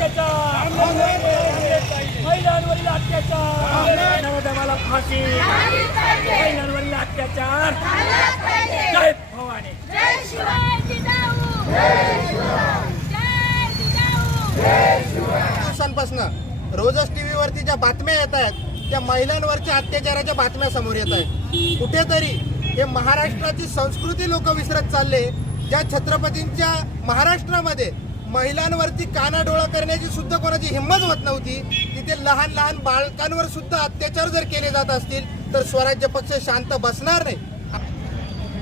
अत्याचार महिलांवरील अत्याचार नवदमाला फाशी महिलांवरील अत्याचार जय भवानी जय शिवाय जिजाऊ जय दिवसांपासून रोजच ज्या बातम्या येत आहेत त्या महिलांवरच्या अत्याचाराच्या बातम्या समोर येत आहेत. कुठेतरी हे महाराष्ट्राची संस्कृती लोक विसरत चालले ज्या छत्रपतींच्या महाराष्ट्रामध्ये महिलांवरती कानाडोळा करण्याची सुद्धा कोणाची हिंमत होत नव्हती. तिथे लहान लहान बालकांवर सुद्धा अत्याचार जर केले जात असतील तर स्वराज्य पक्ष शांत बसणार नाही.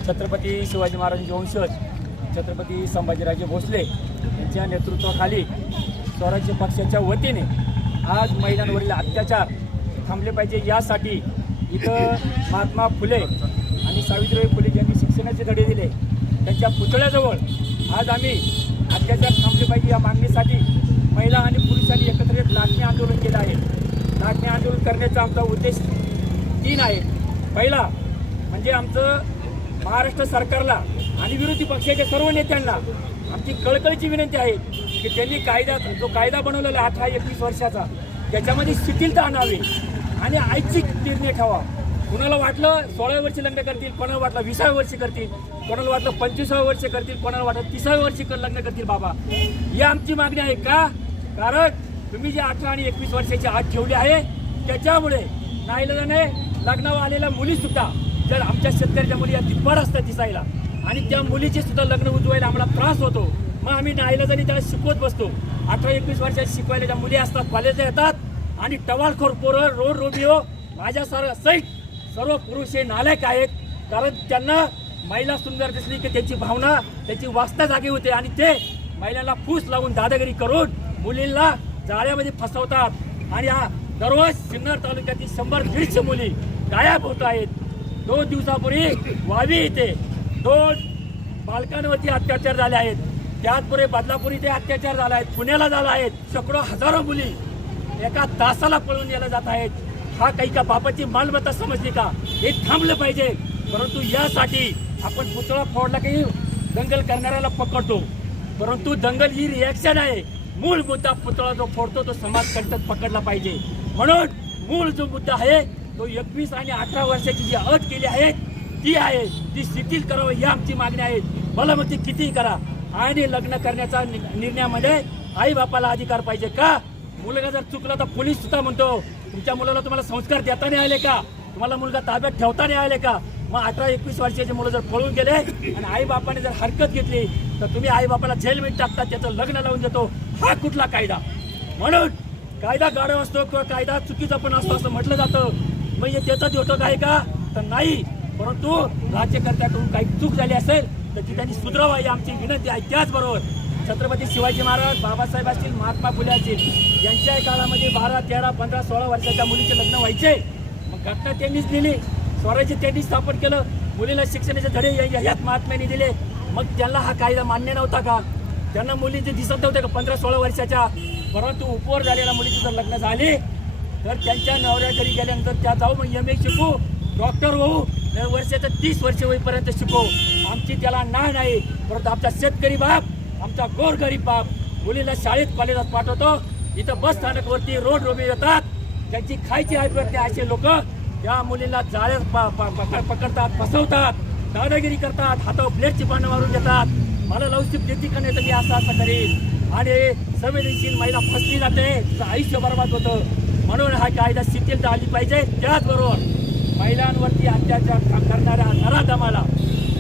छत्रपती शिवाजी महाराजांचे वंशज छत्रपती संभाजीराजे भोसले यांच्या नेतृत्वाखाली स्वराज्य पक्षाच्या वतीने आज महिलांवरील अत्याचार थांबले पाहिजे. यासाठी इथं महात्मा फुले आणि सावित्रीबाई फुले ज्यांनी शिक्षणाचे धडे दिले त्यांच्या पुतळ्याजवळ आज आम्ही अत्याचार थांबले पाहिजे या मागणीसाठी. महिला आणि पुरुषांनी एकत्रित लाटणे आंदोलन केलं आहे. लाटणे आंदोलन करण्याचा आमचा उद्देश तीन आहे. पहिला म्हणजे आमचं महाराष्ट्र सरकारला आणि विरोधी पक्षाच्या सर्व नेत्यांना आमची कळकळीची विनंती आहे की त्यांनी कायदा जो कायदा बनवलेला आहे अठरा एकवीस वर्षाचा त्याच्यामध्ये शिथिलता आणावी आणि ऐच्छिक निर्णय ठेवा कुणाला वाटलं सोळाव्या वर्षी लग्न करतील कोणाला वाटलं विसाव्या वर्षी करतील कोणाला वाटलं पंचवीसाव्या वर्षी करतील कोणाला वाटलं तिसाव्या वर्षी कर- लग्न करतील बाबा? ही आमची मागणी आहे का? कारण तुम्ही जे अठरा आणि एकवीस वर्षाची आत ठेवली आहे त्याच्यामुळे नाईलाजाने लग्नावर आलेल्या मुलीसुद्धा जर आमच्या शेतकऱ्याच्या मुली या तिप्पड असतात दिसायला आणि त्या मुलीचे सुद्धा लग्न उजवायला आम्हाला त्रास होतो मग आम्ही नाईलाजाने त्याला शिकवत बसतो. अठरा एकवीस वर्षाची शिकवायला ज्या मुली असतात कॉलेजला येतात आणि टवाळखोर पोरं रोड रोबिओ माझ्या सर सहित सर्व पुरुष हे नालायक आहेत. कारण त्यांना महिला सुंदर दिसली की त्यांची भावना त्यांची वास्ता जागी होते आणि ते महिलांना फूस लावून दादागिरी करून मुलींना जाळ्यामध्ये फसवतात. आणि हा दररोज सिन्नर तालुक्यातील शंभर दीडशे मुली गायब होत आहेत. दोन दिवसापूर्वी वावी येथे दोन बालकांवरती अत्याचार झाले आहेत. त्याचपुढे बदलापूर इथे अत्याचार झाला आहेत. पुण्याला झाला आहेत. शेकडो हजारो मुली एका तासाला पळून यायला जात आहेत. हा काही का बापाची मालमत्ता समजली का? हे थांबलं पाहिजे. परंतु यासाठी आपण पुतळा फोडला काही दंगल करणाऱ्याला पकडतो. परंतु दंगल ही रिॲक्शन आहे. मूळ मुद्दा पुतळा जो फोडतो तो समाज कंटक पकडला पाहिजे. म्हणून मूळ जो मुद्दा आहे तो एकवीस आणि अठरा वर्षाची जी अट केली आहे ती आहे ती शिथिल करावं ही आमची मागणी आहे. मला मग ती कितीही करा. आणि लग्न करण्याचा नि- निर्णयामध्ये आई बापाला अधिकार पाहिजे का? मुलगा जर चुकला तर पोलीस सुद्धा म्हणतो तुमच्या मुलाला तुम्हाला संस्कार देता नाही आले का? तुम्हाला मुलगा ताब्यात ठेवता नाही आले का? मग अठरा एकवीस वर्षाचे मुलं जर पळून गेले आणि आई बापाने जर हरकत घेतली तर तुम्ही आई जेलमेट टाकता त्याचं लग्न लावून देतो. हा कुठला कायदा? म्हणून कायदा गाढव असतो किंवा कायदा चुकीचा पण असतो असं म्हटलं जातं. म्हणजे त्याचाच होतं काय का? तर नाही. परंतु राज्यकर्त्याकडून काही चूक झाली असेल तर ती त्यांनी सुधरावा ही आमची विनंती आहे. त्याचबरोबर छत्रपती शिवाजी महाराज बाबासाहेब असतील महात्मा फुले असतील यांच्या काळामध्ये बारा तेरा पंधरा सोळा वर्षाच्या मुलीचे लग्न व्हायचे. मग घटना त्यांनीच दिली स्वराज्य त्यांनी स्थापन केलं. मुलीला शिक्षणाचे धडे या- यात महात्म्याने दिले. मग त्यांना हा कायदा मान्य नव्हता का? त्यांना मुली जे दिसत नव्हते का? पंधरा सोळा वर्षाच्या. परंतु उपवर झालेल्या मुलीची जर लग्न झाले तर त्यांच्या नवऱ्या घरी गेल्यानंतर त्या जाऊ मग एम ए शिकू. डॉक्टर होऊ. तर वर्षाचं तीस वर्ष होईपर्यंत शिकू. आमची त्याला ना नाही परंतु आमचा शेतकरी बाप आमचा गोरगरीब बाप मुलीला शाळेत कॉलेजात पाठवतो. इथं बस स्थानकवरती रोड रोबी येतात त्यांची खायची ऐपत असे लोक त्या मुलीला जाळ्यात प- पकड पकडतात फसवतात दादागिरी करतात हातावर ब्लेडची पानं मारून देतात. मला लवचिक देती करणे तरी असं असं करीन. आणि संवेदनशील महिला फसली जाते तिचं आयुष्य बर्बाद होतं. म्हणून हा कायदा शिथिलता आली पाहिजे त्याचबरोबर महिलांवरती अत्याचार करणाऱ्या नराधमाला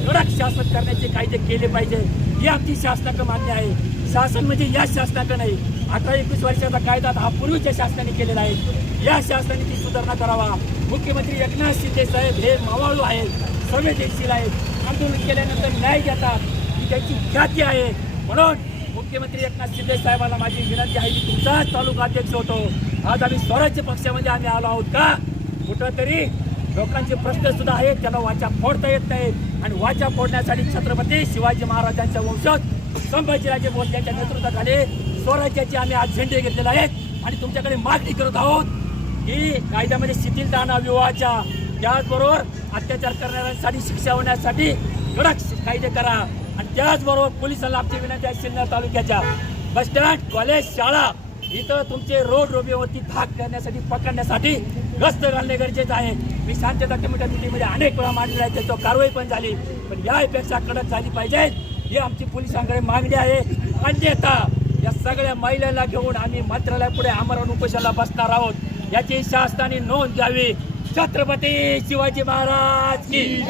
कडक शासन करण्याचे कायदे केले पाहिजे. ही आमची शासनाकडे मान्य आहे. शासन म्हणजे या शासनाकडे नाही. अठरा एकवीस वर्षाचा कायदा हा पूर्वीच्या शासनाने केलेला आहे. या शासनाने ती सुधारणा करावा. मुख्यमंत्री एकनाथ शिंदे साहेब हे मावाळू आहेत संवेदनशील आहेत. आंदोलन केल्यानंतर न्याय घेतात ही त्यांची ख्याती आहे. म्हणून मुख्यमंत्री एकनाथ शिंदे साहेबांना माझी विनंती आहे की तुमचाच तालुका अध्यक्ष होतो. आज आम्ही स्वराज्य पक्षामध्ये आम्ही आलो आहोत का? कुठंतरी लोकांचे प्रश्न सुद्धा आहेत त्याला वाचा फोडता येत नाहीत. आणि वाचा फोडण्यासाठी छत्रपती शिवाजी महाराजांच्या वंशज संभाजीराजे भोसले यांच्या नेतृत्वाखाली स्वराज्याचे आम्ही आज झेंडे घेतलेले आहेत. आणि तुमच्याकडे मागणी करत आहोत की कायद्यामध्ये शिथिलता विवाहाच्या त्याचबरोबर अत्याचार करणाऱ्यांसाठी शिक्षा होण्यासाठी कडक कायदे करा. आणि त्याचबरोबर पोलिसांना आमची विनंती आहे सिन्नर तालुक्याच्या बस स्टँड कॉलेज शाळा इथं तुमचे रोड रोबेवरती धाक करण्यासाठी पकडण्यासाठी गस्त घालणे गरजेचं आहे. मी शांतता कमिटी मिटिंगमध्ये अनेक वेळा मांडलेला आहे त्याच्यावर कारवाई पण झाली. पण यापेक्षा कडक झाली पाहिजे. ही आमची पोलिसांकडे मागणी आहे. अन्यथा या सगळ्या महिलांना घेऊन आम्ही मंत्रालयापुढे आमरण उपोषणाला बसणार आहोत. याची शासनाने नोंद घ्यावी. छत्रपती शिवाजी महाराज की